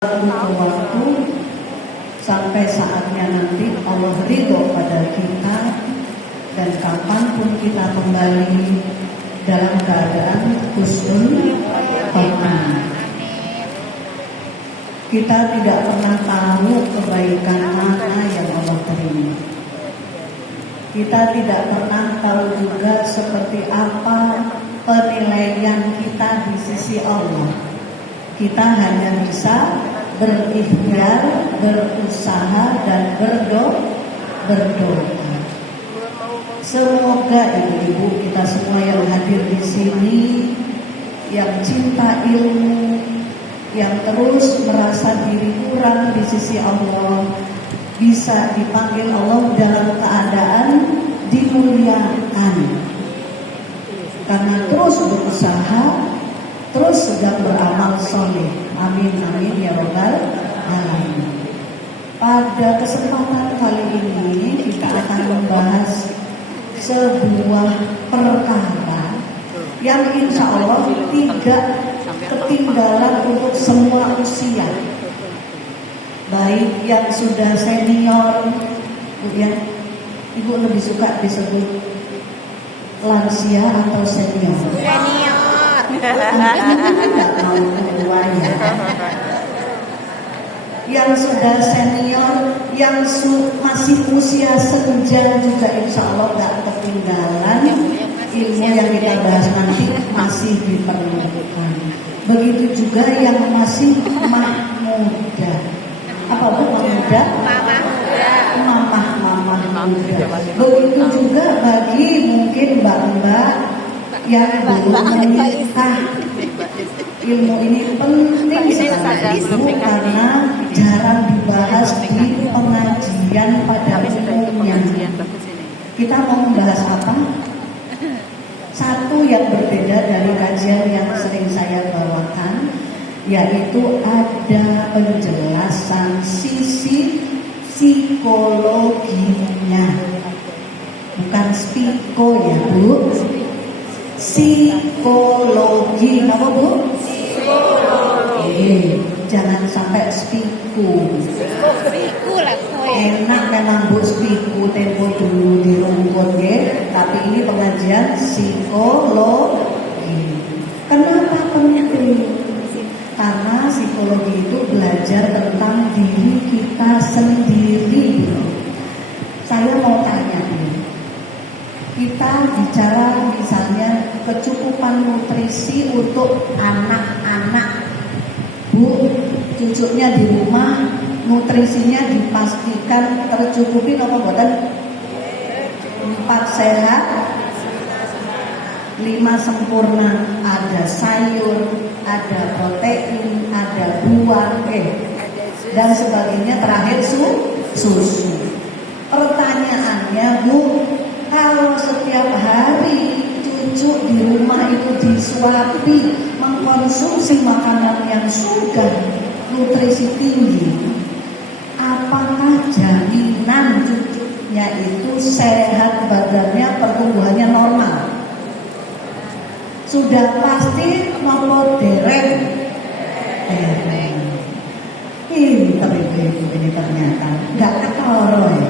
butuh waktu sampai saatnya nanti Allah ridho pada kita, dan kapanpun kita kembali dalam keadaan husnul khotimah. Kita tidak pernah tahu kebaikan mana yang Allah terima. Kita tidak pernah tahu juga seperti apa penilaian kita di sisi Allah. Kita hanya bisa berikhtiar, berusaha, dan berdoa. Semoga ibu-ibu kita semua yang hadir di sini, yang cinta ilmu, yang terus merasa diri kurang di sisi Allah, bisa dipanggil Allah dalam keadaan dimuliakan, karena terus berusaha, terus sedang beramal soleh. Amin amin ya robbal alamin. Pada kesempatan kali ini kita akan membahas sebuah perkara yang insya Allah tidak ketinggalan untuk semua usia, baik yang sudah senior, ya, ibu lebih suka disebut lansia atau senior? Senior. Tidak mau keduanya. Yang sudah senior, yang masih usia senja juga insya Allah gak ketinggalan. Ilmu yang kita bahas nanti masih diperlukan. Begitu juga yang masih muda. Apa bu muda? Mamah muda. Begitu juga bagi mungkin mbak-mbak yang belum menikah. Ilmu ini penting sekali karena jarang dibahas di pengajian pada umumnya. Kita mau membahas apa? Satu yang berbeda dari kajian yang sering saya bawakan, yaitu ada penjelasan sisi psikologinya, bukan spiko ya bu, psikologi. Apa bu? Psikologi. Jangan sampai spiku. Spiku lah kowe. Enak memang bu spiku tempo dulu di rumput ya. Tapi ini pengajian psikologi. Kenapa penting? Karena psikologi itu belajar tentang diri kita sendiri. Saya mau tanya nih, kita bicara misalnya kecukupan nutrisi untuk anak-anak, bu, cucunya di rumah nutrisinya dipastikan tercukupi apa buatan? 4 sehat, 5 sempurna. Ada sayur, ada protein, ada buah, dan sebagainya. Terakhir susu. Pertanyaannya bu, kalau setiap hari cucu di rumah itu disuapi mengkonsumsi makanan yang sudah nutrisi tinggi, apakah jaminan cucunya itu sehat badannya, pertumbuhannya normal? Sudah pasti nomor dereng. Ini ternyata nggak ketoro ya.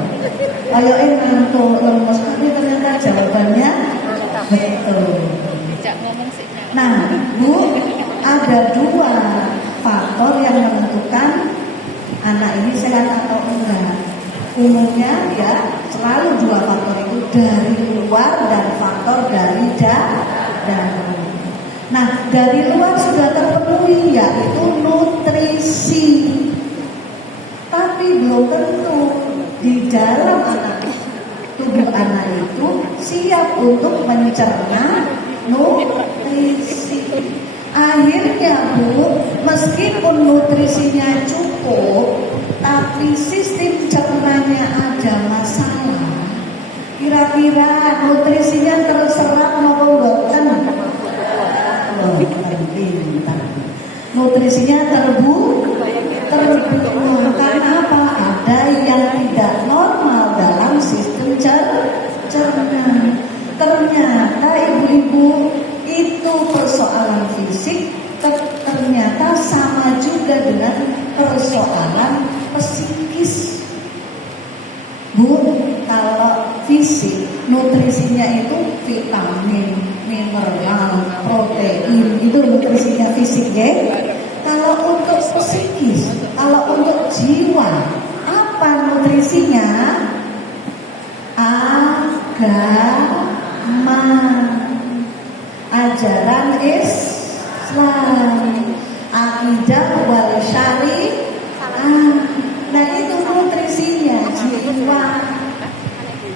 Ayo ngantuk lemes, tapi ternyata jawabannya betul. Nah bu, ada 2 faktor yang menentukan anak ini sehat atau enggak. Umumnya ya selalu 2 faktor itu, dari luar dan faktor dari dalam. Nah dari luar sudah terpenuhi, yaitu nutrisi. Tapi belum tentu di dalam tubuh anak itu siap untuk mencerna nutrisi. Akhirnya bu, meskipun nutrisinya cukup, tapi sistem cernanya ada masalah. Kira-kira nutrisinya terserap maupun bukan? Nutrisinya terbunuh. Karena apa? Ada yang tidak normal dalam sistem cerna. Ternyata ibu-ibu, itu persoalan fisik ternyata sama juga dengan fisik, nutrisinya itu vitamin, mineral, protein, itu nutrisinya fisik ya. Kalau untuk psikis, kalau untuk jiwa, apa nutrisinya? Agama, ajaran Islam, akidah wal syariah. Nah itu nutrisinya jiwa.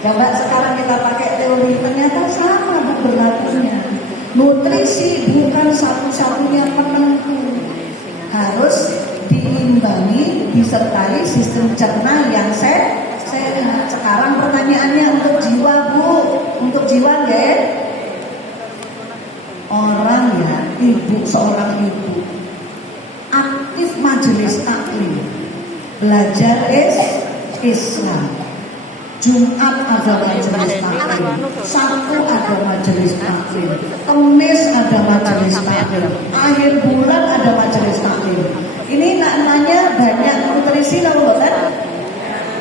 Coba sekarang kita pakai teori, ternyata sama berlakunya. Nutrisi bukan satu-satunya penentu, harus diimbangi, disertai sistem cerna yang sehat. Sekarang pertanyaannya untuk jiwa Bu, untuk jiwa ya, orang ya, ibu, seorang ibu aktif majelis taklim, belajar Islam, Jumat ada majelis taklim, Sabtu ada majelis taklim, Kamis ada majelis taklim, akhir bulan ada majelis taklim. Ini maknanya banyak nutrisi loh kan?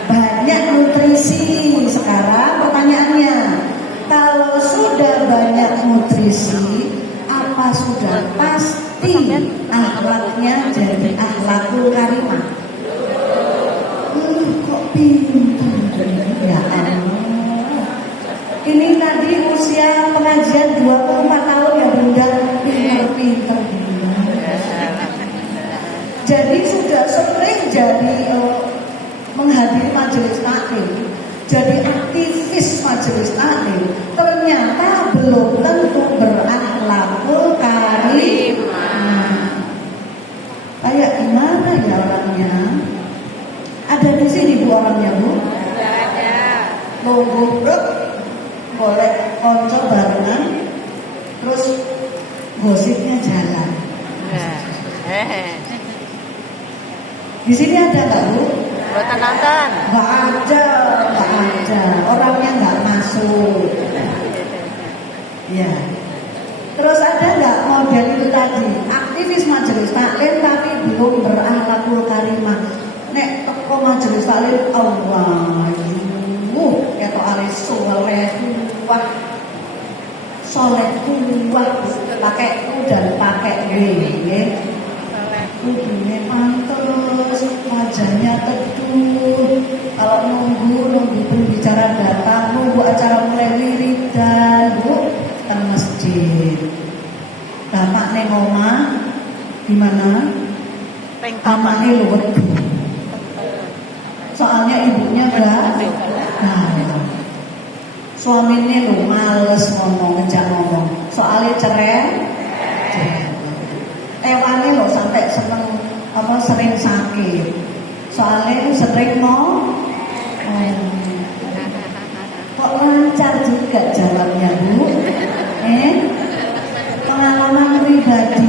Banyak nutrisi. Sekarang pertanyaannya, kalau sudah banyak nutrisi, apa sudah pasti akhlaknya jadi akhlakul karimah? Kok pintar ya Allah. Ini tadi usia pengajian 24 tahun ya Bunda, pintar. Jadi sudah sering jadi menghadiri majelis taklim, jadi aktivis majelis taklim, ternyata belum tentu berakhlakul karimah. Kayak gimana ya orangnya? Ada di sini Bu orangnya Bu? Ada. Ngobrol, boleh konco barengan, terus gosipnya jalan. Di sini ada nggak Bu? Buatan nonton. Nggak ada. Orangnya nggak masuk. Ya. Terus ada nggak model itu tadi, aktivis majelis taklim tapi belum berakhlakul karimah. Nek teko majelis taklim Allah, ketok alis soleh kuwah, pakai u dan pakai w, ya. Kudune pantes, wajahnya teduh. Kalau nunggu berbicara datang, nunggu acara mulai wiridan, Bu, ke masjid. Bapak neng omah gimana? Amane lu wedu. Soalnya ibunya enggak. Suaminya lu males ngejak ngomong. Soalnya cerai. Ewannya lo sampai sering sakit. Soalnya sering kok lancar juga jawabnya Bu. Pengalaman pribadi.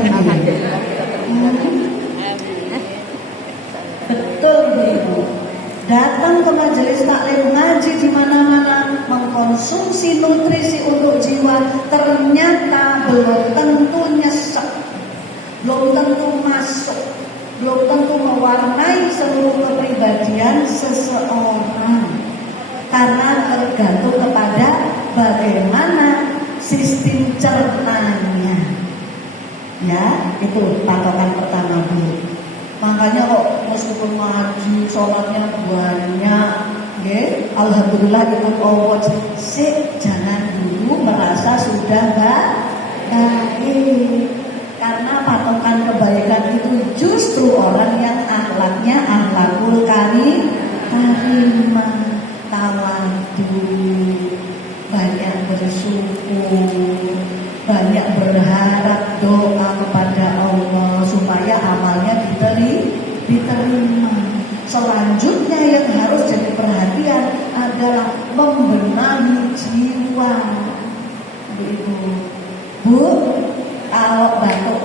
Betul Bu. Datang ke majelis taklim, ngaji di mana-mana, mengkonsumsi nutrisi untuk jiwa, ternyata belum tentu nyesek, belum tentu masuk, belum tentu mewarnai seluruh kepribadian seseorang. Karena tergantung kepada bagaimana sistem cernanya. Ya, itu patokan pertama Bu. Makanya kok meskipun ngaji, sholatnya banyak, alhamdulillah ikut Allah, jangan dulu merasa sudah baik. Karena patokan kebaikan itu justru orang yang akhlaknya akhlakul karimah, tawadu, banyak bersyukur, banyak berharap, doa kepada Allah supaya amalnya diterima. Selanjutnya yang harus jadi perhatian adalah membenahi jiwa. Ibu, Bu, kalau batuk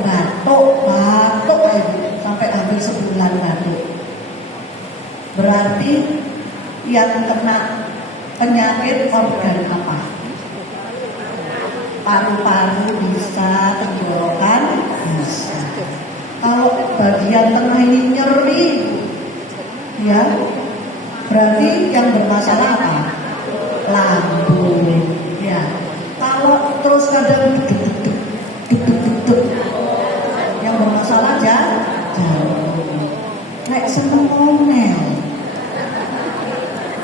sampai hampir sebulan batuk, berarti yang kena penyakit organ apa? Paru-paru bisa, tenggorokan bisa. Kalau bagian tengah ini nyeri, ya berarti yang bermasalah apa? Lambung. Nek seneng ngomel.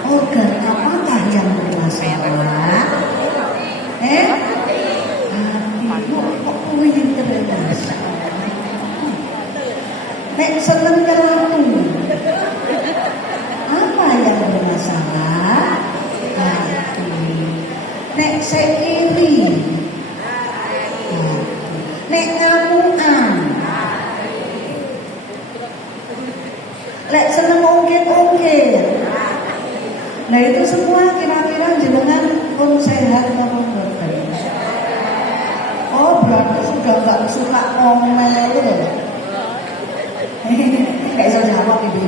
Organ apakah yang bermasalah? Hati. Kok kuwi terus? Nek seneng kelatu. Apa yang bermasalah? Hati. Nek seiri. Nek ngamukan. Nek seneng ungkit-ungkit. Nah itu semua kira-kira jenengan pun sehat atau mboten? Oh berarti sudah gak suka ngomel loh. Gak bisa jawab ibu.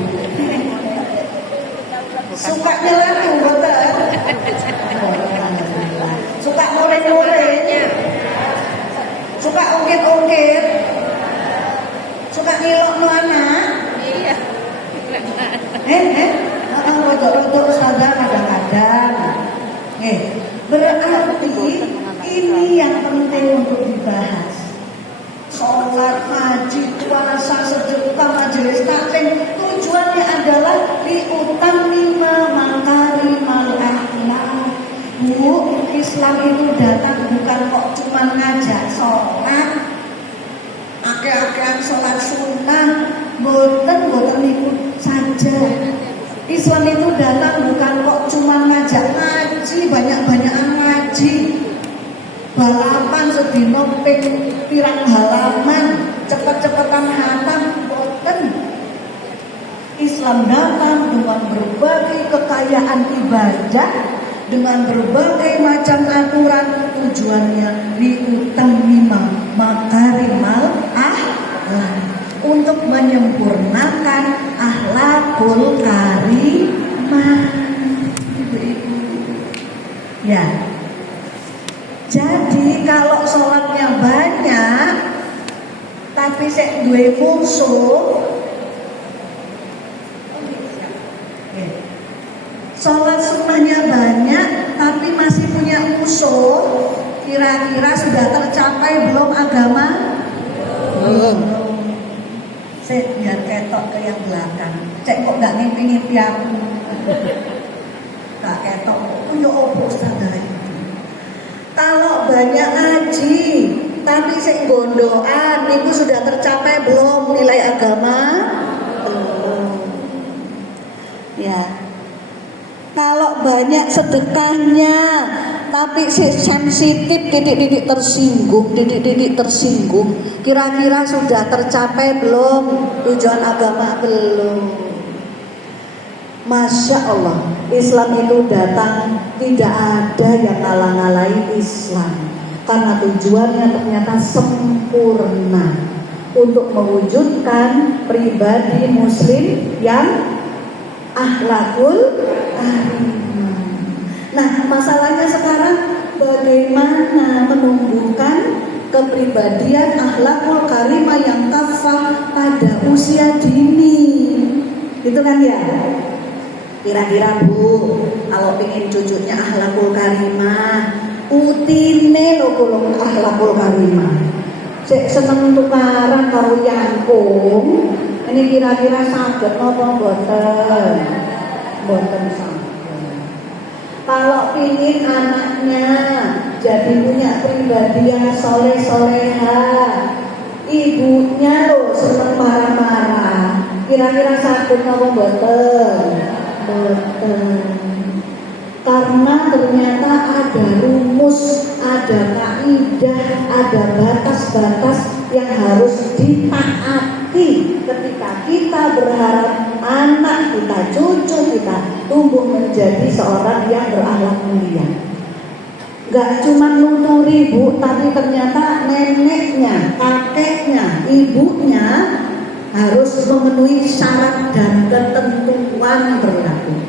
Suka nyelatu mboten? Suka ngorek-ngorek. Suka ungkit-ungkit. Suka ngilokno anak. Iya. Rodok-rodok sadar kadang-kadang. Berarti ini yang penting untuk dibahas. Sholat, haji, puasa, sedekah, majelis taklim, tujuannya adalah liutamima makarimal akhlak. Bu, Islam itu datang bukan kok cuma ngajak sholat, akeh-akehan sholat sunnah, boten ikut saja. Islam itu datang bukan kok cuma ngajak ngaji, banyak-banyakan ngaji, balapan sedino pirang halaman, cepet-cepetan hatam, boten. Islam datang dengan berbagai kekayaan ibadah, dengan berbagai macam aturan, tujuannya liutamima makarimal akhlak, untuk menyempurnakan akhlakul karimah. Ya. Jadi kalau sholatnya banyak tapi sik duwe musuh, sholat sunnahnya banyak tapi masih punya musuh, kira-kira sudah tercapai belum agama? Belum. Saya biar ketok ke yang belakang. Cek kok gak ngimpi-ngimpi aku. Gak ketok. Yo opo sadar. Kalau banyak ngaji tapi sing gondokan itu sudah tercapai belum nilai agama? Belum. Ya. Kalau banyak sedekahnya tapi sensitif, titik-titik tersinggung, kira-kira sudah tercapai belum tujuan agama? Belum. Masya Allah, Islam itu datang tidak ada yang ngalang-ngalain Islam, karena tujuannya ternyata sempurna untuk mewujudkan pribadi muslim yang akhlakul karimah. Nah, masalahnya sekarang bagaimana menumbuhkan kepribadian akhlakul karimah yang kafah pada usia dini. Gitu kan ya? Kira-kira Bu, kalau pengen cucunya akhlakul karimah, utine lho kulung akhlakul karimah. Sik seneng tukaran karo yangkung. Ini kira-kira saged napa mboten? Mboten saged. Kalau pingin anaknya jadi punya pribadi yang soleh-soleha, ibunya loh seneng marah-marah, kira-kira saged napa mboten? Mboten. Karena ternyata ada rumus, ada kaidah, ada batas-batas yang harus ditaati ketika kita berharap anak kita, cucu kita tumbuh menjadi seorang yang berakhlak mulia. Gak cuma nuturi Bu, tapi ternyata neneknya, kakeknya, ibunya harus memenuhi syarat dan ketentuan berlaku.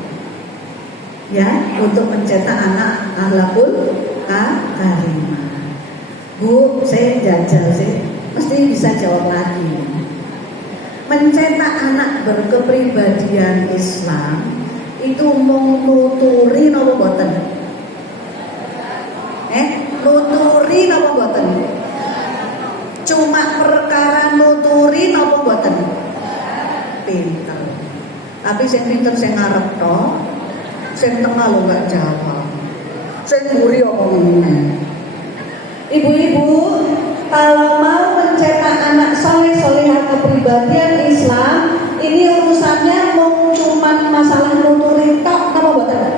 Ya, untuk mencetak anak akhlakul karimah. Bu, saya jajal sih, mesti bisa jawab lagi. Mencetak anak berkepribadian Islam itu mau nuturi napa boten? Nuturi napa boten? Cuma perkara nuturi napa boten? pinter. Tapi sing pinter sing ngarep tok, sing tengah lo gak jawab. Sing mburi omongane. Ibu-ibu, kalau mau mencetak anak soleh-solehah kepribadian Islam, ini urusannya mau cuman masalah nuturin tok, apa boten?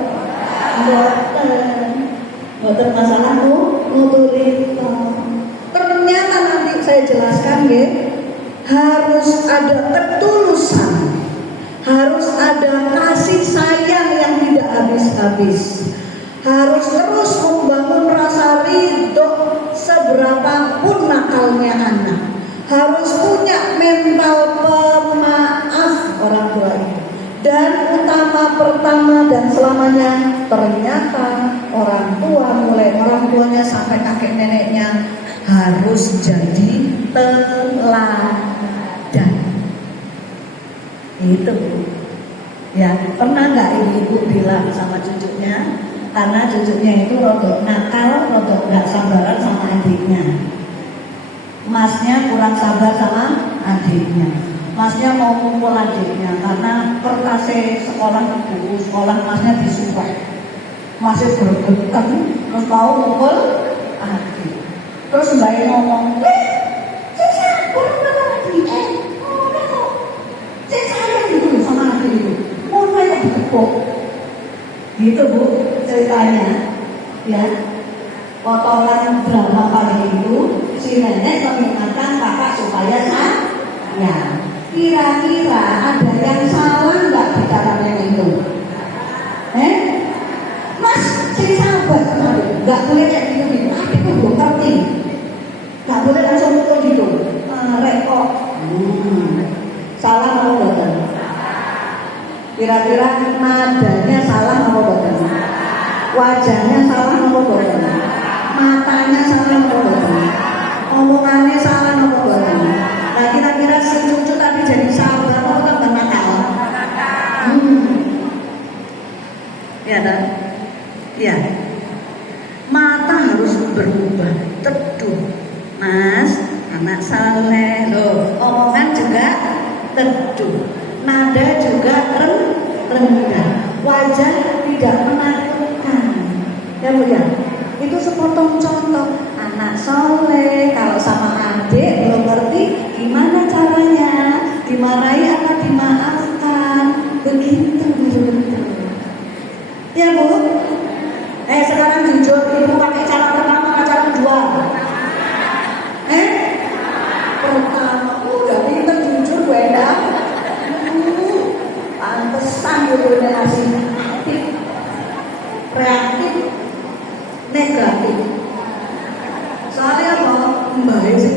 Boten masalah nuturin tok. Ternyata nanti saya jelaskan ya, harus ada ketulusan, harus ada kasih sayang yang tidak habis-habis, harus terus membangun rasa ridho seberapapun nakalnya anak, harus punya mental pemaaf orang tua itu. Dan utama pertama dan selamanya, ternyata orang tua, mulai orang tuanya sampai kakek neneknya harus jadi teladan. Itu ya, pernah nggak ibu-ibu bilang sama cucunya, karena cucunya itu rodok nakal, rodok nggak sabaran sama adiknya, masnya kurang sabar sama adiknya, masnya mau mukul adiknya karena kertasnya sekolah buku sekolah masnya disumpah, masih bergegan terus mau mukul adik. Terus mbaknya ngomong, saya kurang sabar adik, saya sayang gitu sama adik itu, mau saya dikepuk gitu Bu ceritanya ya. Potongan drama kali itu si nenek mengingatkan kakak supaya sayang. Kira-kira ada yang salah nggak di cara nenek itu? Mas, sing sabar nggak boleh kayak gitu. Adikku belum ngerti, nggak boleh langsung mukul gitu. Rekok. Salah apa betul? Kira-kira nadanya salah apa betul? Wajahnya salah apa betul? Matanya salah apa betul? Omongannya salah apa betul? Nah, kira-kira si cucu tadi jadi sabar atau tambah nakal? Ya kan? Ya. Mata harus berubah, teduh. Mas, anak saleh loh. Omongan juga teduh, nada juga rendah, wajah tidak menakutkan. Ya Bu ya, itu sepotong contoh anak soleh. Kalau sama adik belum ngerti gimana caranya, dimarahi apa dimaafkan, begitu betul. Ya Bu. Sekarang jujur, ibu pakai cara pertama atau cara kedua? Pertama, udah pinter jujur Bu Enda. Pantesan gitu ngasih aktif, reaktif, negatif. Soalnya apa? Mbak sih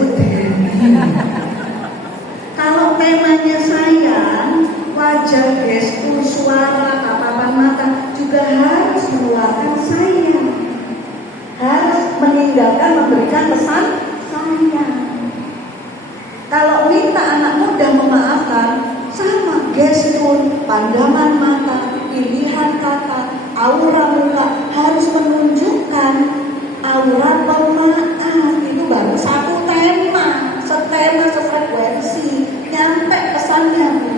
kalau temanya sayang, wajah, gestur, suara, tatapan mata juga harus mengeluarkan sayang, harus meninggalkan memberikan pesan sayang. Kalau minta anak muda memaafkan, sama gestur, pandangan mata, pilihan kata, aura muka harus menunjukkan aura pemaaf. Itu baru satu tema, setema, sefrekuensi, nyampe pesannya Bu.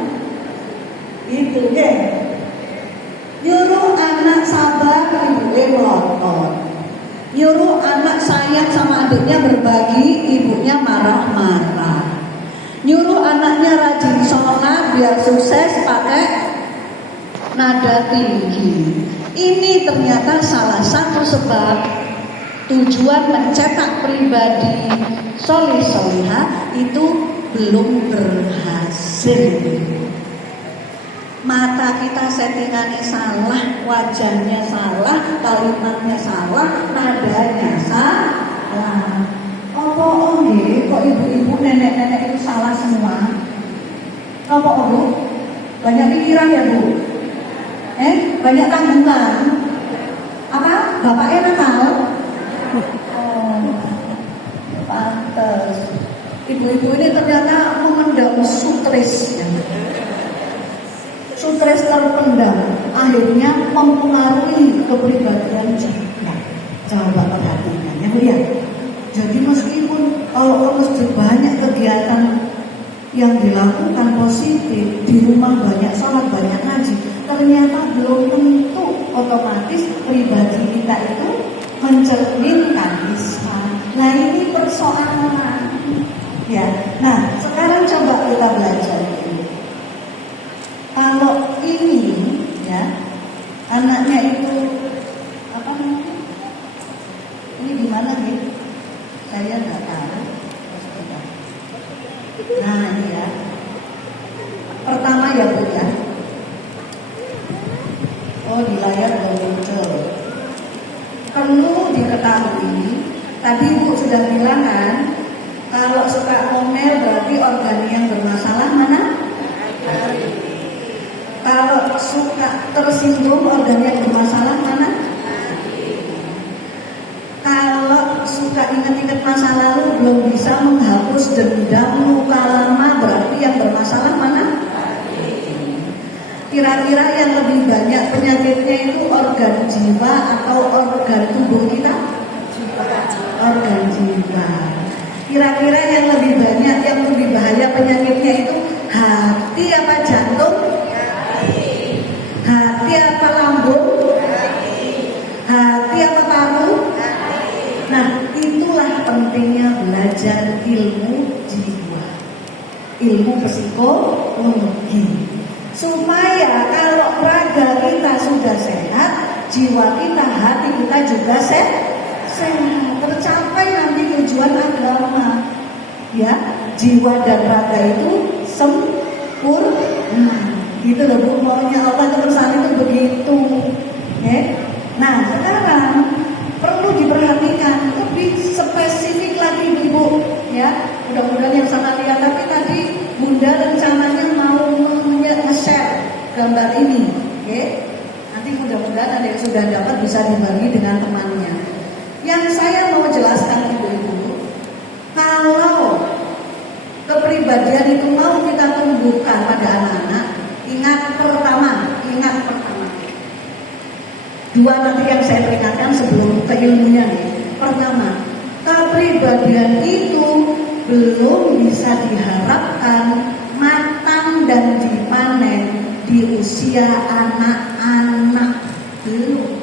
Gitu ya. Nyuruh anak sabar, ibunya melotot. Nyuruh anak sayang sama adiknya berbagi, ibunya marah-marah. Nyuruh anaknya rajin sholat biar sukses pakai nada tinggi. Ini ternyata salah satu sebab tujuan mencetak pribadi soleh-solehah itu belum berhasil. Mata kita settingannya salah, wajahnya salah, kalimatnya salah, nadanya salah. Kok ibu-ibu, nenek-nenek itu salah semua? Apa Bu? Banyak pikiran ya Bu? Banyak tanggungan. Apa? Bapaknya nakal? Pantes. Ibu-ibu ini ternyata memendam stres ya. Stres terpendam, akhirnya mempengaruhi kepribadian kita. Coba perhatikan ya Bu ya. Jadi meskipun kalau ke masjid banyak kegiatan yang dilakukan positif, di rumah banyak sholat, banyak ngaji, ternyata belum tentu otomatis pribadi kita itu mencerminkan Islam. Nah ini persoalan. Ya, nah sekarang coba kita belajar ini. Kalau ini, ya, anaknya itu apa namanya? Ini gimana nih? Saya nggak tahu. Nah ini ya. Pertama ya Bu ya. Oh di layar belum muncul. Perlu diketahui, tadi Bu sudah bilang kan, kalau suka ngomel berarti organ yang bermasalah mana? Kalau suka tersinggung organ yang bermasalah mana? Kalau suka ingat-ingat masa lalu belum bisa menghapus dendam luka lama berarti yang bermasalah mana? Kira-kira yang lebih banyak penyakitnya itu organ jiwa atau organ tubuh kita? Organ jiwa. Kira-kira yang lebih banyak, yang lebih bahaya penyakitnya itu hati apa jantung? Hati apa lambung? Hati apa paru? Nah, itulah pentingnya belajar ilmu jiwa, ilmu psikologi, supaya kalau raga kita sudah sehat, jiwa kita, hati kita juga sehat, tercapai nanti tujuan agama. Ya, jiwa dan raga itu sempurna. Gitu loh Bu, maunya Allah kebesaran itu begitu. Nah sekarang perlu diperhatikan lebih spesifik lagi Bu ya. Mudah-mudahan yang sama lihat, tapi tadi Bunda rencananya mau nge-share gambar ini. Nanti mudah-mudahan ada yang sudah dapat bisa dibagi dengan temannya. Yang saya mau jelaskan Ibu-ibu, kalau kepribadian itu mau kita tumbuhkan pada anak-anak, ingat pertama. Dua nanti yang saya peringatkan sebelum ke ilmunya nih. Pertama, kepribadian itu belum bisa diharapkan matang dan dipanen di usia anak-anak, belum.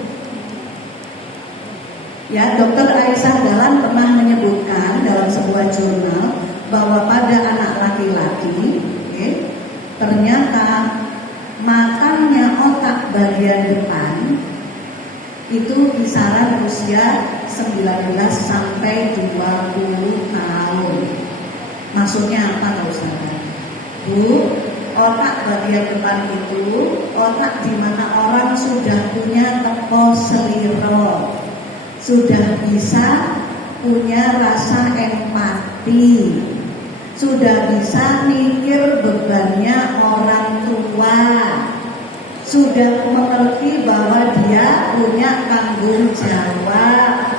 Ya, Dr. Aisyah Dahlan pernah menyebutkan dalam sebuah jurnal bahwa pada anak laki-laki, ternyata matangnya otak bagian depan itu kisaran usia 19 sampai 20 tahun. Maksudnya apa tahu saudara? Bu, otak bagian depan itu otak di mana orang sudah punya teko seliro, sudah bisa punya rasa empati, sudah bisa mikir bebannya orang tua, sudah mengerti bahwa dia punya tanggung jawab,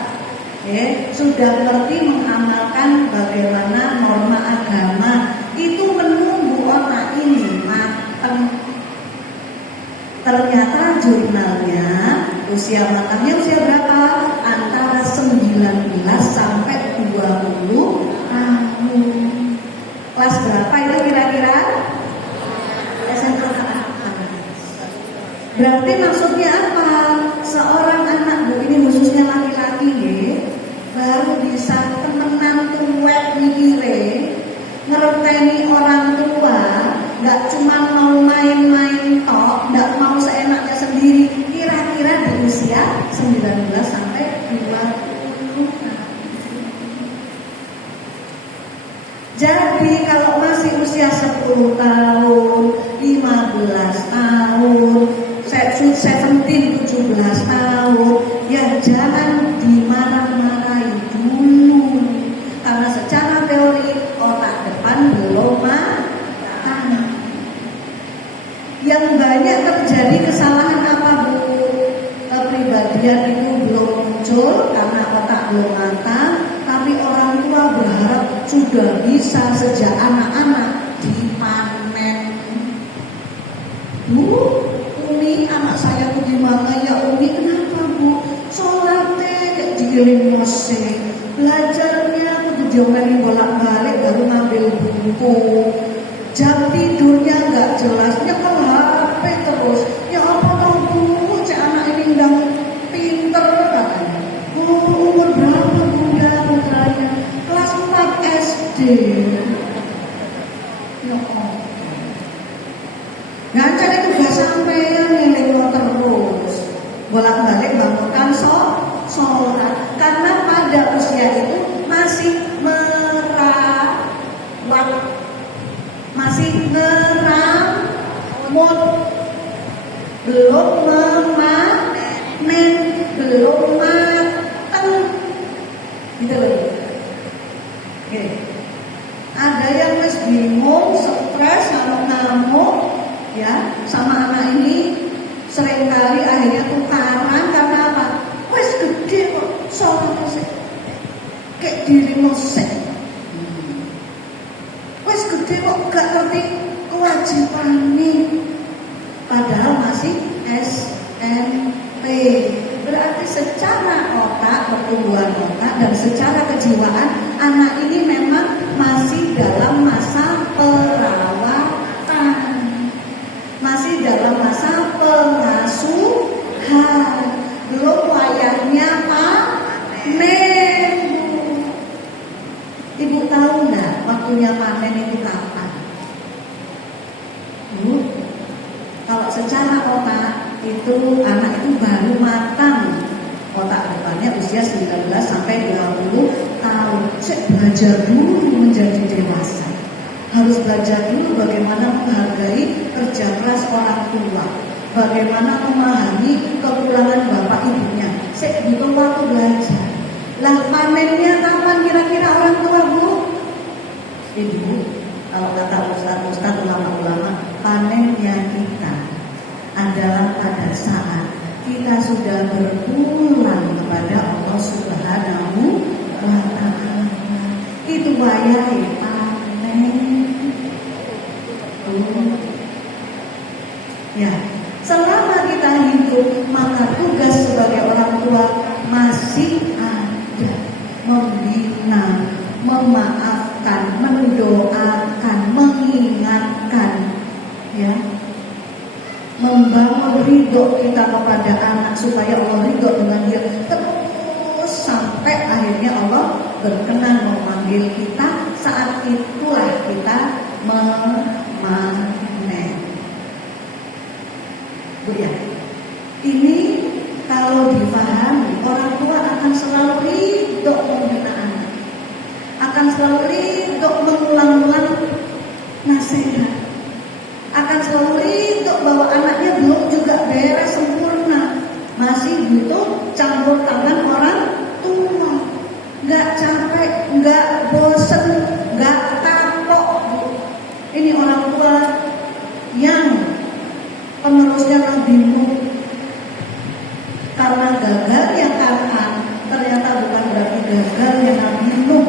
sudah mengerti mengamalkan bagaimana norma agama. Itu menunggu otak ini matang. Ternyata jurnalnya usia matangnya usia berapa? Antara 19 sampai 20 tahun. Kelas berapa itu kira-kira? SMA. Berarti maksudnya apa? Seorang anak Bu ini khususnya laki-laki baru bisa temenan tuwek mikire, ngerteni orang tua, nggak cuma mau main-main tok, nggak mau seenaknya sendiri. Kira-kira di usia 19 sampai 20 tahun. Jadi kalau masih usia 10 tahun, 15 tahun, 17 tahun, ya jangan dimarah-marahi dulu. Karena secara teori otak depan belum matang. Yang banyak terjadi kesalahan apa Bu? Kepribadian itu belum muncul karena otak belum matang, tapi orang tua berharap sudah bisa sejak anak-anak dipanen. Bu, Umi anak saya tuh gimana ya Umi? Kenapa Bu? Sholatnya diiling musik, belajarnya tuh diomelin bolak-balik baru ngambil buku. jam tidurnya nggak jelas, nyekel HP terus. Ya apa tahu bu, cek anak ini ndang pinter katanya. Umur berapa bunda putranya? Kelas 4 SD. Ya Allah. Ngancam itu gak sampean ngeleng terus. Bolak-balik bangunkan sholat. Karena pada usia itu masih meramut, belum memanen, belum mateng. Gitu loh. Oke. Ada yang masih bingung, stres, ngamuk, ya, sama anak ini seringkali akhirnya tukaran karena apa? Wes gede kok, sholatnya sih kayak dirimu sih. Wes gede kok gak ngerti kewajiban nih. Padahal masih SMP. Berarti secara otak, pertumbuhan otak dan secara kejiwaan anak ini memang masih dalam masa perawatan, masih dalam masa pengasuhan, belum wayahnya panen. Ibu tahu nggak waktunya panen itu kapan? Bu, kalau secara otak itu anak itu baru matang otak depannya usia 19 sampai 20 tahun. Saya belajar dulu menjadi dewasa. Harus belajar dulu bagaimana menghargai kerja keras orang tua, bagaimana memahami kekurangan bapak ibunya. Saya butuh waktu belajar. Lah panennya kapan kira-kira orang tua bu? Ibu, kalau kata ustaz ulama-ulama, panennya kita adalah pada saat kita sudah berpulang kepada Allah Subhanahu wa Ta'ala. Itu wayahe panen. Ya, selama kita hidup maka tugas sebagai orang tua masih ada, membina, memaafkan, mendoakan, mengingatkan, ya, membangun ridho kita kepada anak supaya Allah ridho dengan dia terus sampai akhirnya Allah berkenan memanggil kita. Saat itulah kita memanen. Bu ya, ini kalau dipahami, orang tua akan selalu ridho membina anak, akan selalu ridho mengulang-ulang nasihat, akan selalu ridho bahwa anaknya belum juga beres sempurna, masih butuh campur tangan orang tua. Nggak capek, nggak bosen, nggak kapok. Ini orang tua yang penerusnya Nabi Nuh. Karena gagalnya Kan'an, ternyata bukan berarti gagalnya Nabi Nuh.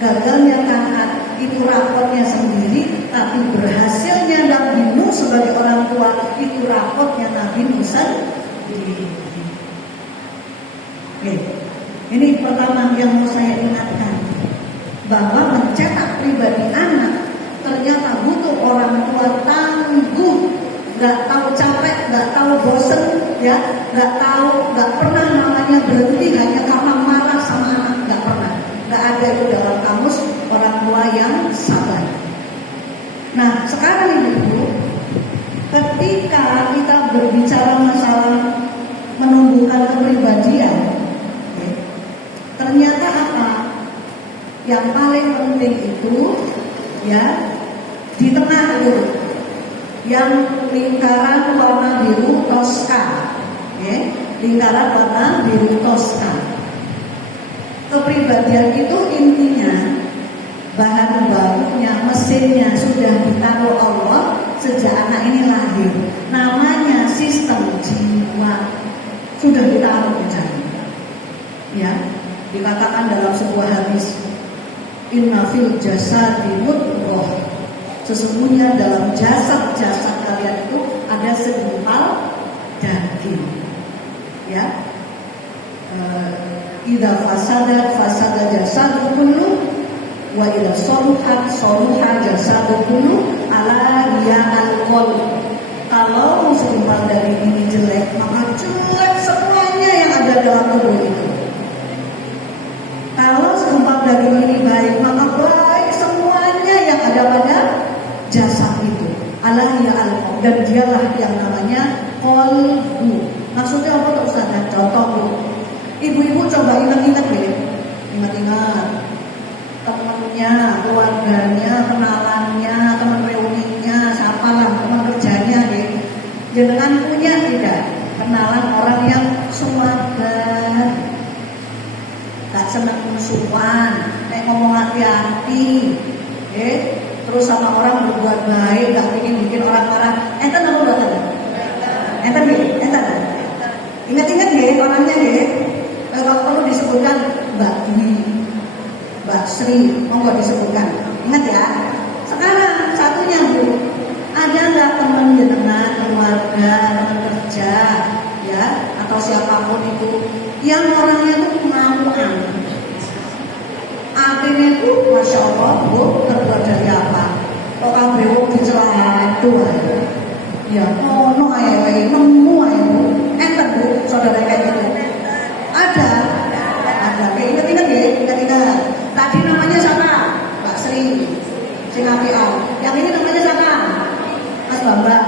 Gagalnya Kan'an itu rapotnya sendiri, tapi berhasilnya Nabi Nuh sebagai orang tua itu rapotnya Nabi Nuh sendiri. Oke, ini pertama yang mau saya ingatkan, bahwa mencetak pribadi anak ternyata butuh orang tua tangguh, nggak tahu capek, nggak tahu bosen, ya, nggak pernah namanya berhenti hanya karena marah sama anak, nggak pernah. Nggak ada itu dalam kamus orang tua yang sabar. Nah, sekarang ibu, ketika kita berbicara masalah menumbuhkan kepribadian, ternyata apa? Yang paling penting itu, ya, di tengah itu, yang lingkaran warna biru toska, ya, lingkaran warna biru toska. Kepribadian itu intinya bahan bakunya, mesinnya sudah ditaruh Allah sejak anak ini lahir. Namanya sistem jiwa sudah ditaruh di sana. Ya, dikatakan dalam sebuah hadis, inna fil jasadi mudghah, sesungguhnya dalam jasad kalian itu ada segumpal daging. Ya, idza fasada jasadu kullu, wa ila soluhat jasadu kullu ala hiya al-qalb. Kalau seumpama dari ini jelek, maka jelek semuanya yang ada dalam tubuh itu. Kalau seumpama dari ini baik, maka baik semuanya yang ada pada jasad itu. Ala hiya al-qalb, dan dialah yang namanya qalbu. Maksudnya apa tuh Ustaz? Contoh Bu. Ibu-ibu coba ingat-ingat ya. Ingat-ingat temannya, keluarganya, kenalannya, teman reuninya, siapalah teman kerjanya deh. Jangan punya tidak kenalan orang yang sumagan, gak senang musuhan, ngomong hati-hati, terus sama orang berbuat baik, gak bikin orang marah. Enten apa buat enten? Ingat-ingat deh orangnya deh. Kalau perlu disebutkan Mbak Dwi, Mbak Sri, monggo disebutkan. Ingat ya. Sekarang satunya Bu, ada nggak teman jenengan, keluarga, teman kerja, ya, atau siapapun itu yang orangnya itu pengakuan? Akhirnya itu, masya Allah Bu, terbuat dari apa? Kok kabeh dicela tuh ya, no ayo, nemu ayo, enten Bu, saudara kayak gitu. Ada. Ingat-ingat ya, ingat-ingat. Tadi namanya siapa? Mbak Sri, sing apian. Yang ini namanya siapa? Mas Bambang.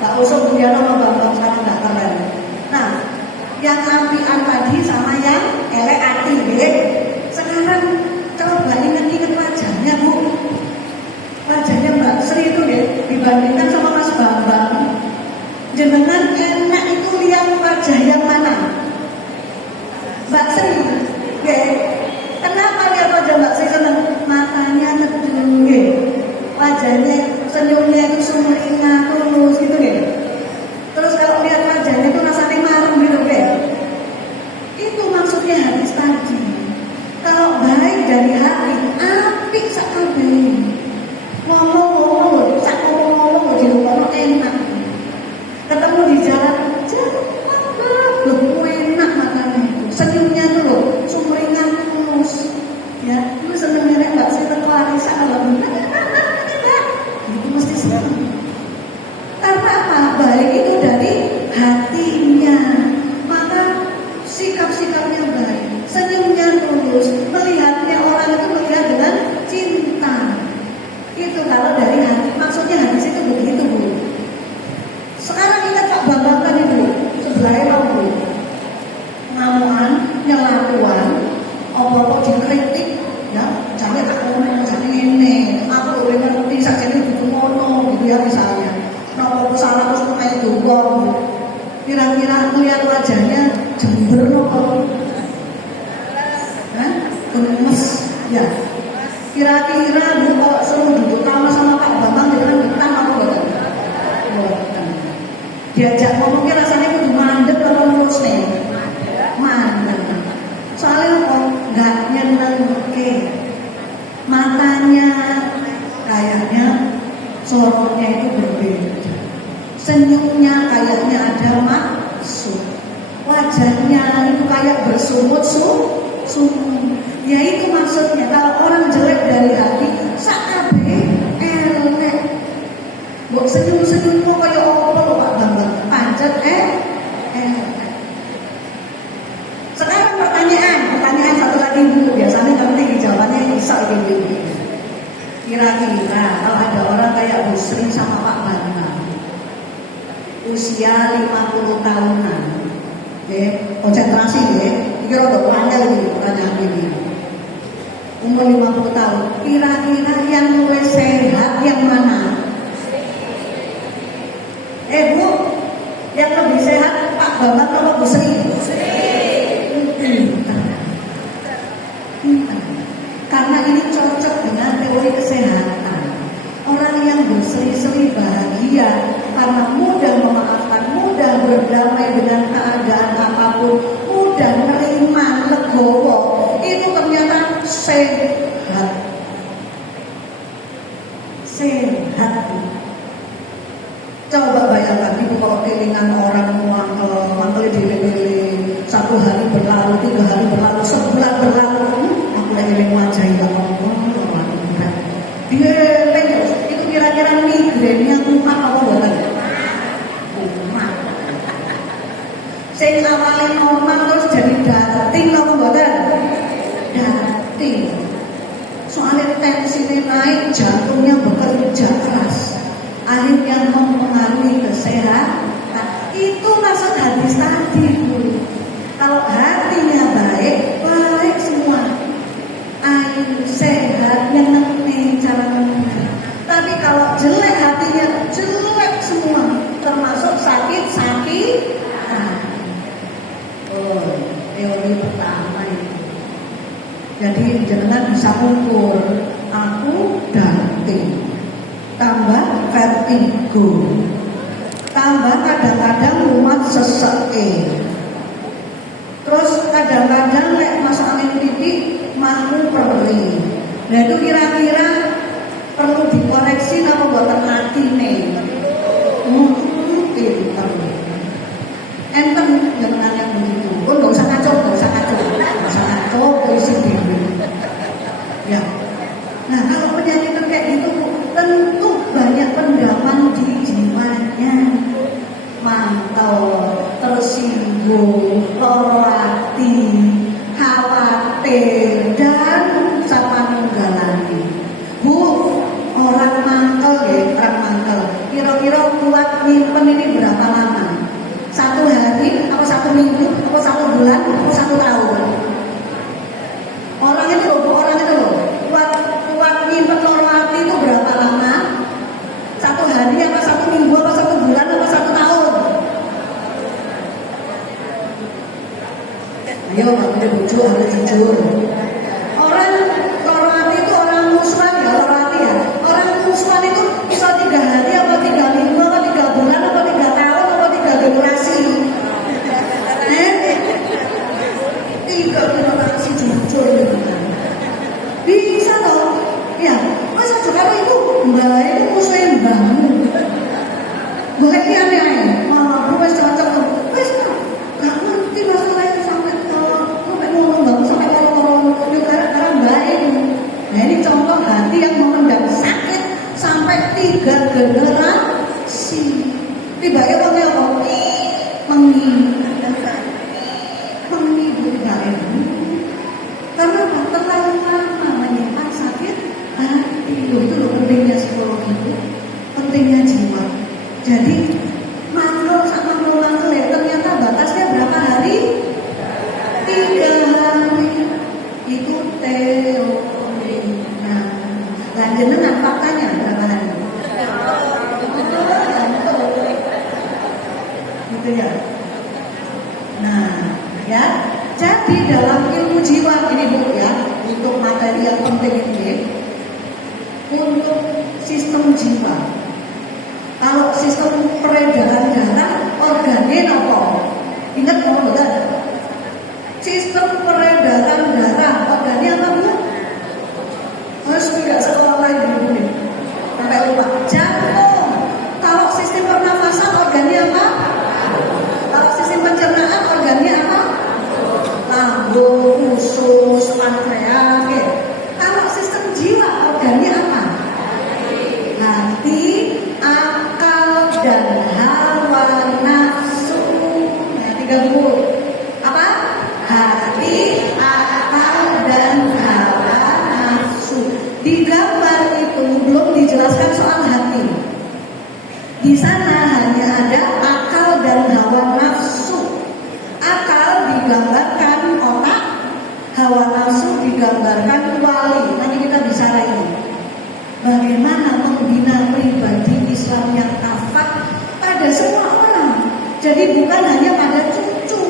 Mbak Usung Budiano sama Bambang sekarang nggak keren. Nah, yang apian tadi sama yang elek hati, ya. Sekarang coba ingat-ingat wajahnya Bu. Wajahnya Mbak Sri itu ya, dibandingkan sama Mas Bambang. Jenengan enak itu lihat wajah yang mana? Mbak Sri, ya. Kenapa lihat wajah Mbak Sri senang? Matanya teduh, ya. Wajahnya, senyumnya itu sumringah, tulus gitu ya. Terus kalau lihat wajahnya itu rasanya marem gitu ya. Itu maksudnya hadis tadi. Kalau baik dari hati, apik sakabeh. Ngomong-ngomong, sak ngomong-ngomong di rumah enak. Ketemu di jalan, enak makannya itu. Senyumnya tuh loh, sumringah tulus. Ya, lu senengnya Mbak Sri teko Arisa kalau itu mesti senang. Karena apa? Baik itu dari hatinya. Maka sikap-sikapnya baik, senyumnya tulus, melihatnya orang itu melihat dengan cinta. Itu kalau dari hati. Maksudnya hadis itu begitu Bu. Sekarang kita Pak Bambang tadi Bu, sebelahnya Bu, ngamuan, nyelakuan, apa-apa dikritik, ya, jangan tak ngomong, jangan ini, aku udah ngerti, saja ini butuh ngono, gitu ya misalnya. Nah, salah terus kayak doang, kira-kira melihat wajahnya jember nopo, gemes, ya. Kira-kira Bu kok seru duduk sama Pak Bambang, jangan kita apa bukan? Diajak ngomongnya rasanya kudu mandek atau mulus nih? Mandek. Soalnya kok nggak nyenengke. Matanya kayaknya sorotnya itu berbeda. Senyumnya kayaknya ada maksud. Wajahnya itu kayak bersumut sumut. Ya itu maksudnya. Kalau orang jelek dari hati, sakabe elek. Mbok senyum-senyum kok kaya apa lho Pak Bambang? Pancet Sekarang pertanyaan satu lagi Bu. Biasanya nanti jawabannya bisa begini. Kira-kira kalau ada orang kayak Bu Sri sama Pak Bambang, usia 50 tahunan, konsentrasi ya. Ini rada panjang ini pertanyaan ini. Umur 50 tahun, kira-kira yang mulai sehat yang mana? Bu, yang lebih sehat Pak Bambang atau Bu Sri? Karena ini cocok dengan teori kesehatan. Orang yang berseri-seri bahagia karena mudah memaafkan, mudah berdamai dengan keadaan apapun, mudah menerima, legowo, itu ternyata sehat. Coba bayangkan Ibu kalau kelingan orang mangkel dile-dile, 1 hari berlalu, 3 hari berlalu, sebulan berlalu, aku lagi eling wajah Sing awalnya normal terus jadi dating apa mboten? Dating. Soalnya tensinya naik, jantungnya bekerja keras, akhirnya mempengaruhi kesehatan. Itu maksud hadis tadi, Bu. Kalau hatinya baik, baik semua. Ayo sehat, yang penting cara ngomongnya. Tapi kalau jelek hatinya, jelek semua, termasuk sakit. Teori pertama itu. Jadi jangan bisa ukur aku dating, tambah vertigo, tambah kadang-kadang rumah seseke. Terus kadang-kadang masuk angin titik mau perih. Nah itu kira-kira perlu dikoreksi apa buatan hati nih? Pinter. Enten jangan yang begitu. Nggak usah kacau, isi diri. Ya. Nah kalau penyakit kayak gitu, tentu banyak pendaman di jiwanya. Mantau, tersinggung, loro hati, khawatir, dan sapanunggalane. Bu, orang mangkel ya, orang mangkel. Kira-kira kuat nyimpen ini berapa lama? 1 hari, apa 1 minggu, apa 1 bulan, apa 1 tahun? Orang itu loh, kuat nyimpen loro hati itu berapa lama? 1 hari, apa 1 minggu, apa 1 bulan, apa 1 tahun? Ayo, kamu jujur, harus jujur. Orang loro hati itu orang musuhan ya, loro hati ya. Orang musuhan itu bisa 3 hari, apa 3 minggu, apa 3 bulan, apa 3 tahun, apa 3 generasi. 3 generasi jujur gitu kan. Bisa toh? Ya, masa kalau itu mbak itu musuhnya mbakmu. Boleh ini aneh-aneh, malah gue cocok tuh. Wes gak ngerti masalahnya sampai ngomong mbakmu sampai ngomong karena baik. Nah ini contoh hati yang memendam sakit sampai 3 generasi. Tiba-tiba ngomongnya apa? Menghibur karena terlalu lama menyimpan sakit hati. Itu loh pentingnya psikologi itu, pentingnya jiwa. Jadi mantul ya, ternyata batasnya berapa hari? 3 hari. Itu teori. Nah, lanjut dengan faktanya berapa hari? Gitu ya. Nah, ya. Jadi dalam ilmu jiwa ini Bu ya, untuk materi yang penting ini, untuk sistem jiwa. Kalau sistem peredaran darah, organnya apa? Ingat mau betul? Sistem peredaran darah, organnya apa Bu? Harus tidak sekolah ibu nih. Sampai lupa. Jantung. Kalau sistem pernafasan organnya apa? Kalau sistem pencernaan organnya apa? Lambung, usus, pankreas. Kalau sistem jiwa organnya apa? Hati, akal, dan hawa nafsu. Nah, 30. Apa? Hati, akal, dan hawa nafsu. Di gambar itu belum dijelaskan soal hati. Di sana hanya ada akal dan hawa nafsu. Akal digambarkan otak, hawa nafsu digambarkan wali. Nanti kita bicara ini. Bagaimana membina pribadi Islam yang kafah pada semua orang. Jadi bukan hanya pada cucu,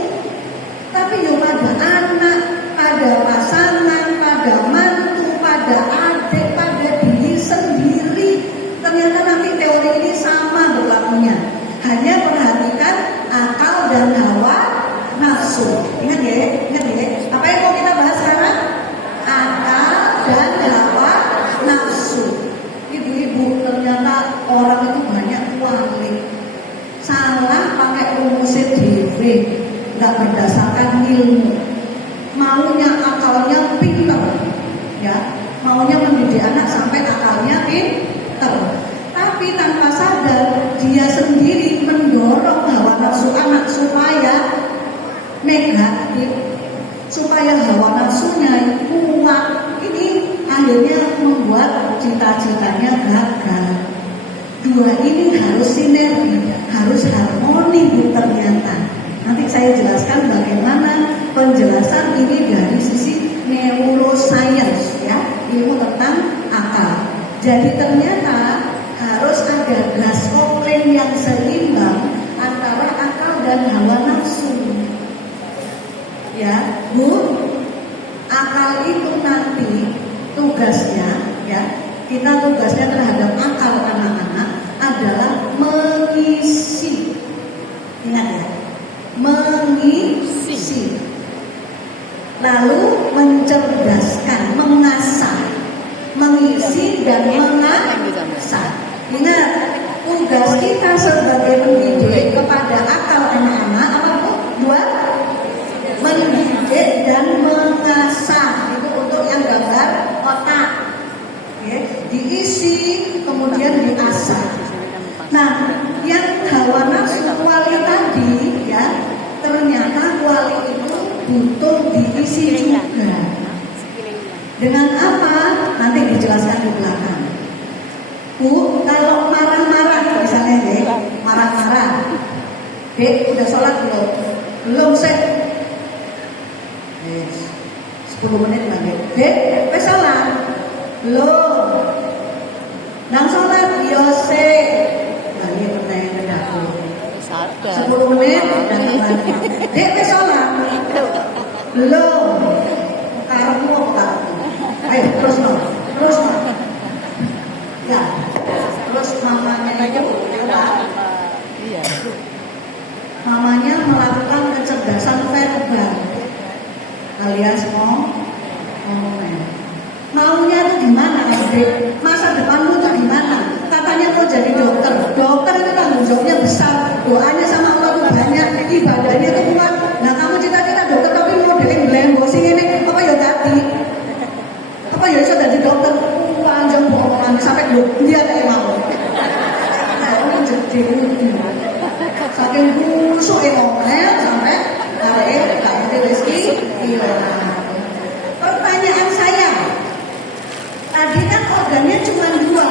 tapi juga pada anak, pada pasangan, pada mantu, pada adik, pada diri sendiri. Ternyata nanti teori ini sama berlakunya. Hanya perhatikan akal dan hawa nafsu. Ingat ya. Apa yang mau kita bahas sekarang? Akal dan hawa nafsu. Ibu-ibu, ternyata orang itu banyak kualik. Salah pakai rumusnya DV, nggak berdasarkan ilmu. Maunya akalnya pinter, ya. Maunya mendidik anak sampai akalnya pinter. Tapi tanpa sadar dia sendiri mendorong hawa nafsu anak supaya negatif supaya hawa nafsunya kuat, ini akhirnya membuat cita-citanya gagal. Dua ini harus sinergi, harus harmoni Bu ternyata. Nanti saya jelaskan bagaimana penjelasan ini dari sisi neuroscience ya, ilmu tentang akal. Jadi ternyata harus ada gas kopling yang seimbang antara akal dan hawa nafsu. Ya, Bu, akal itu nanti tugasnya ya, kita tugasnya terhadap akal anak-anak adalah mengisi. Ingat ya, mengisi. Lalu mencerdaskan, mengasah, mengisi dan mengasah. Ingat, tugas kita sebagai pendidik kepada akal anak-anak apa Bu? Dua, mendidik dan mengasah. Itu untuk yang gambar otak ya, diisi kemudian diasah. Nah, yang hawa nafsu wali tadi ya, ternyata wali itu butuh diisi juga. Dengan apa? Nanti dijelaskan di belakang. Bu, kalau marah-marah misalnya deh, marah-marah. Dek, udah sholat belum? Belum, Sek. 10 menit lagi. Dek, sholat? Belum. Nang sholat, yo Sek. Nah, ini pertanyaan aku. 10 menit datang lagi. Dek, sholat? Belum. Karepmu apa? Ayo, terus no. Ya, terus mamanya itu iya. Mamanya melakukan kecerdasan verbal alias ngomongnya. Maunya itu gimana, Dek? Masa depanmu itu gimana? Katanya mau jadi dokter. Dokter itu tanggung jawabnya besar. Doanya sama Allah itu banyak, ibadahnya itu kuat. Nah, kamu cita-cita dokter tapi mau deleng-deleng sing ini apa ya tadi? Apa ya iso dadi dokter? Panjang bohongan sampai dia kayak mau. Nah, ini jadi uji. Saking busuk ngomel sampai arek gak ngerti rezeki hilang. Pertanyaan saya, tadi kan organnya cuma dua,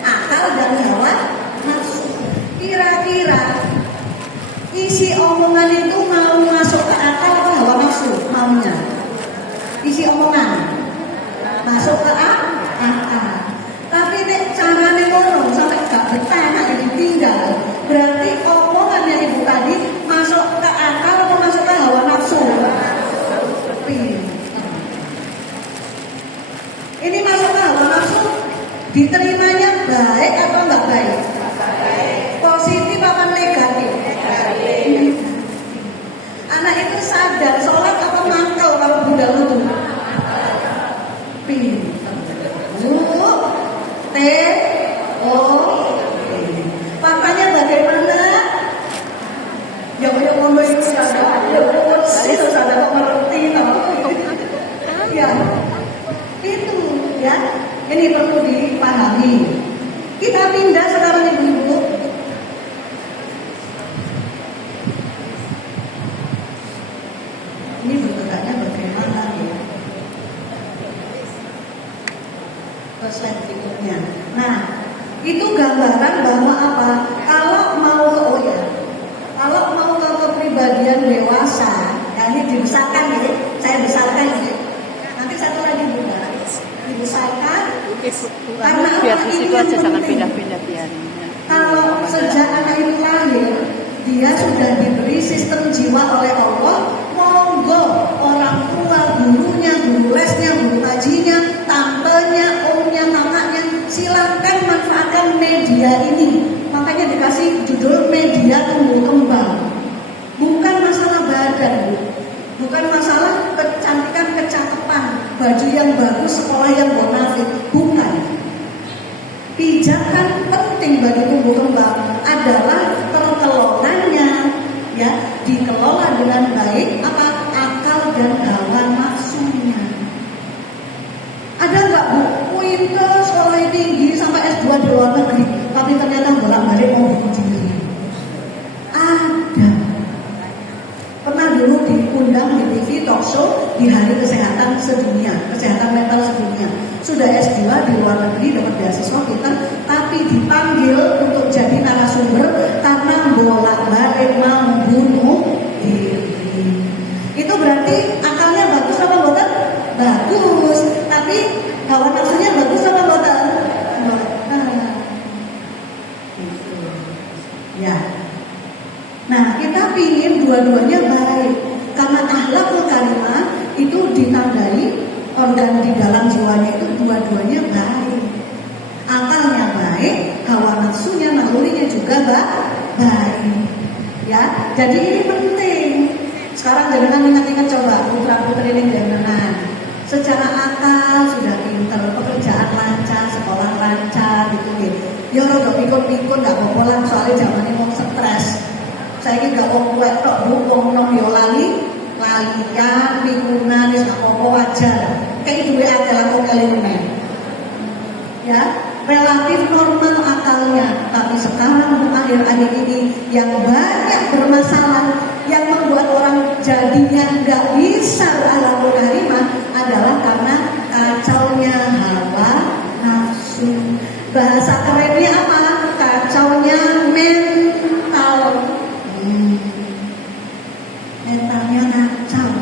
akal dan hawa nafsu. Kira-kira isi omongan itu mau masuk ke akal atau hawa nafsu? Maunya isi omongan masuk ke akal. Tapi nek carane ngono sampai gak betah anak ditinggal, berarti omongannya ibu tadi masuk ke akal atau masuk ke hawa nafsu? Ini masuk ke hawa nafsu, diterimanya baik atau enggak baik? Positif apa negatif? Anak itu sadar sholat apa mangkal kalau budal itu? Faktanya bagaimana? Ya yang ngomong itu sadar, itu sadar kok ngerti ya, itu ya, ini perlu dipahami. Kita pindah sekarang ibu-ibu. Ini bentukannya bagaimana ya? Ke slide berikutnya. Nah, itu gambaran bahwa apa? Kalau mau ke kepribadian dewasa, ya ini dibesarkan ya, saya besarkan ya. Nanti satu lagi juga dibesarkan. Karena biar di situ aja jangan pindah-pindah biar. Kalau sejak anak itu lahir, dia sudah diberi sistem jiwa oleh Allah. Monggo orang tua, gurunya, guru lesnya, guru ngajinya, tantenya, omnya, kakaknya, silakan manfaatkan media ini. Makanya dikasih judul media tumbuh kembang. Bukan masalah badan, bukan masalah kecantikan, kecakapan, baju yang bagus, sekolah yang bonafit, bukan. Pijakan penting bagi tumbuh kembang adalah pengelolaannya, ya, dikelola dengan baik apa akal dan hawa nafsunya. Ada nggak Bu? Pinter sekolah tinggi sampai S2 di luar negeri, tapi ternyata bolak-balik mau bunuh diri. Ada. Pernah dulu di di talk show di Hari Kesehatan Sedunia, Kesehatan Mental Sedunia. Sudah S2 di luar negeri, dapat beasiswa kita, tapi dipanggil untuk jadi narasumber karena bolak-balik mau bunuh diri. Itu berarti akalnya bagus apa boten? Bagus, tapi hawa nafsunya bagus apa boten? Ya. Nah, kita pingin dua-duanya baik. Karena akhlakul karimah itu ditandai organ di dalam jiwanya itu dua-duanya baik. Akalnya baik, hawa nafsunya, nalurinya juga baik. Ya, jadi ini penting. Sekarang jangan ingat-ingat coba putra-putri ini jangan. Secara akal sudah pintar, pekerjaan lancar, sekolah lancar gitu gitu. Ya udah pikun-pikun nggak apa-apa, soalnya zamannya mau stres. Saya ini gak mau kuat tok wong nom yo lalian, pikunan, wis gak apa-apa wajar. Kayak duwe akal aku kalian. Ya, relatif normal akalnya, tapi sekarang untuk akhir-akhir ini yang banyak bermasalah, yang membuat orang jadinya nggak bisa akhlakul karimah adalah karena kacaunya hawa nafsu. Bahasa kerennya apa? Kacaunya mental. Mentalnya kacau,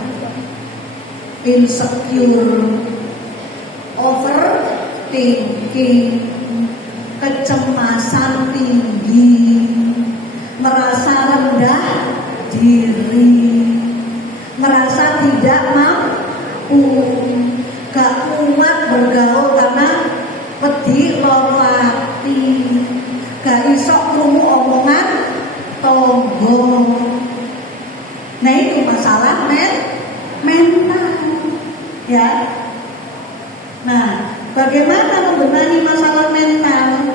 insecure, overthinking, kecemasan tinggi, merasa rendah diri, merasa tidak mampu, gak kuat bergaul karena wedi lorati, gak iso krungu omongan tonggo. Nah itu masalah mental, ya. Nah, bagaimana membenahi masalah mental?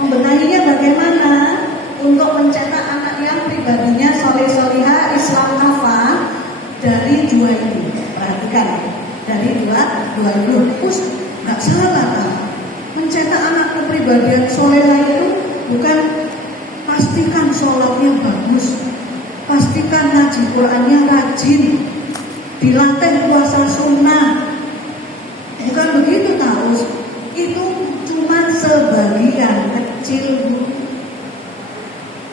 Membenahinya bagaimana? Untuk mencetak anak yang pribadinya soleh-solihah, Islam kafah dari dua ini. Perhatikan, dari dua ini. Nggak salah kan? Mencetak anak kepribadian solehah itu bukan pastikan sholatnya bagus, pastikan ngaji Qurannya rajin, dilatih puasa sunnah. Bukan begitu tahu. Itu cuma sebagian kecil.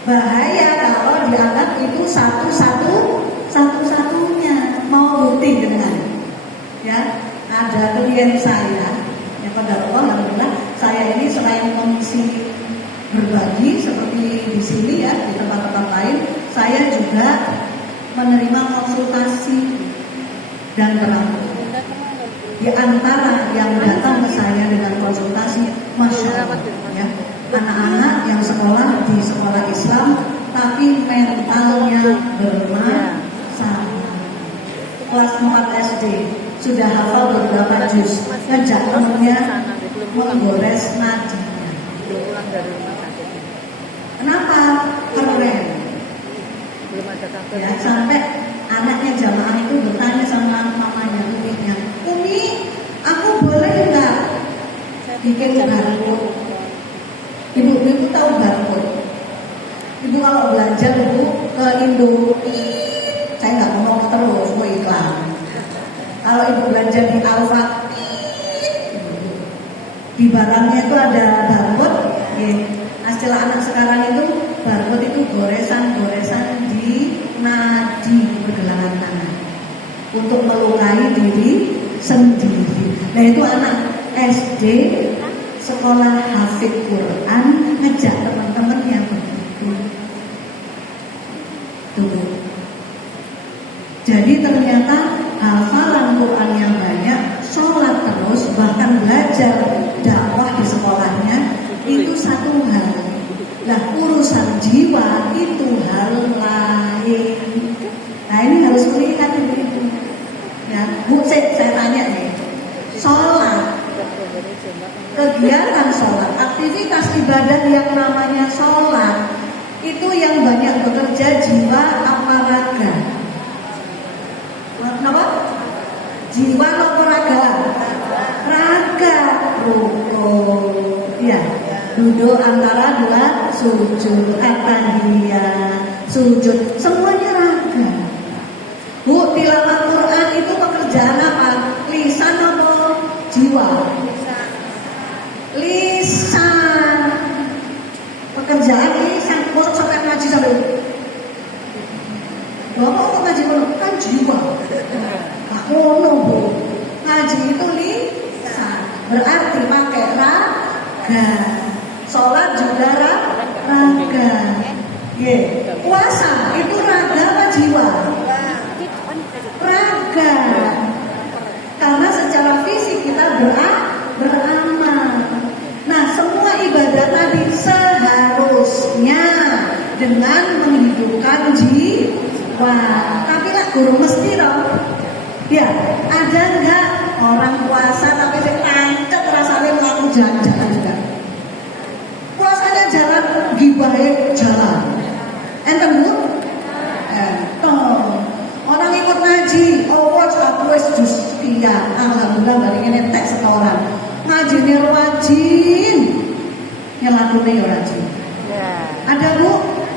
Bahaya kalau dianggap itu satu-satunya. Mau bukti dengan ya, ada klien saya yang pada Allah, alhamdulillah saya ini selain mengisi berbagi seperti di sini ya, di tempat-tempat lain, saya juga menerima konsultasi dan terapi. Di antara yang datang ke saya dengan konsultasi, masya Allah, ya, anak-anak yang sekolah di sekolah Islam tapi mentalnya bermasalah. Kelas 4 SD sudah hafal beberapa juz, ngejak temennya menggores nadinya. Kenapa? Keren. Ya, sampai anaknya jamaah itu bertanya sama mamanya, uminya, Umi, aku boleh nggak bikin barcode? Ibu tahu barcode? Ibu kalau belanja ibu ke Indo, saya nggak ngomong terus, mau iklan. Kalau ibu belanja di Alfa, di barangnya itu ada barcode. Ya. Istilah anak sekarang itu barcode itu goresan-goresan di nadi pergelangan tangan untuk melukai diri sendiri. Nah itu anak SD sekolah hafid Quran ngejak teman-temannya begitu. Tuh. Jadi ternyata hafalan Quran yang banyak, sholat terus, bahkan belajar dakwah di sekolahnya itu satu hal. Nah urusan jiwa itu hal lain. Nah ini harus melihat begitu. Ya, Bu, saya tanya nih, sholat, kegiatan sholat, aktivitas ibadah yang namanya sholat, itu yang banyak bekerja jiwa apa raga? Kenapa? Jiwa apa raga? Raga. Ya, duduk antara dua sujud, atahiyat, sujud, semuanya raga. Bu, tilawah Quran itu pekerjaan apa? Lisan apa jiwa? Lisan. Pekerjaan lisan. Kok sampai ngaji sampai Bapak kok ngaji ngono? Kan jiwa. Pak ngono, Bu. Ngaji itu lisan. Berarti pakai raga. Sholat juga raga. Puasa itu raga apa jiwa? Raga. Karena secara fisik kita beramal. Nah, semua ibadah tadi seharusnya dengan menghidupkan jiwa. Tapi lah guru mesti dong. Ya, ada enggak orang puasa tapi saya tancap rasanya melakukan jalan-jalan juga. Puasanya jalan, gibahnya jalan. Enten Bu? Orang ikut ngaji, watch aku wis jus sekian. Alhamdulillah bari ngene tek setoran. Ngajine rajin. Nyelakune ya rajin. Ada Bu?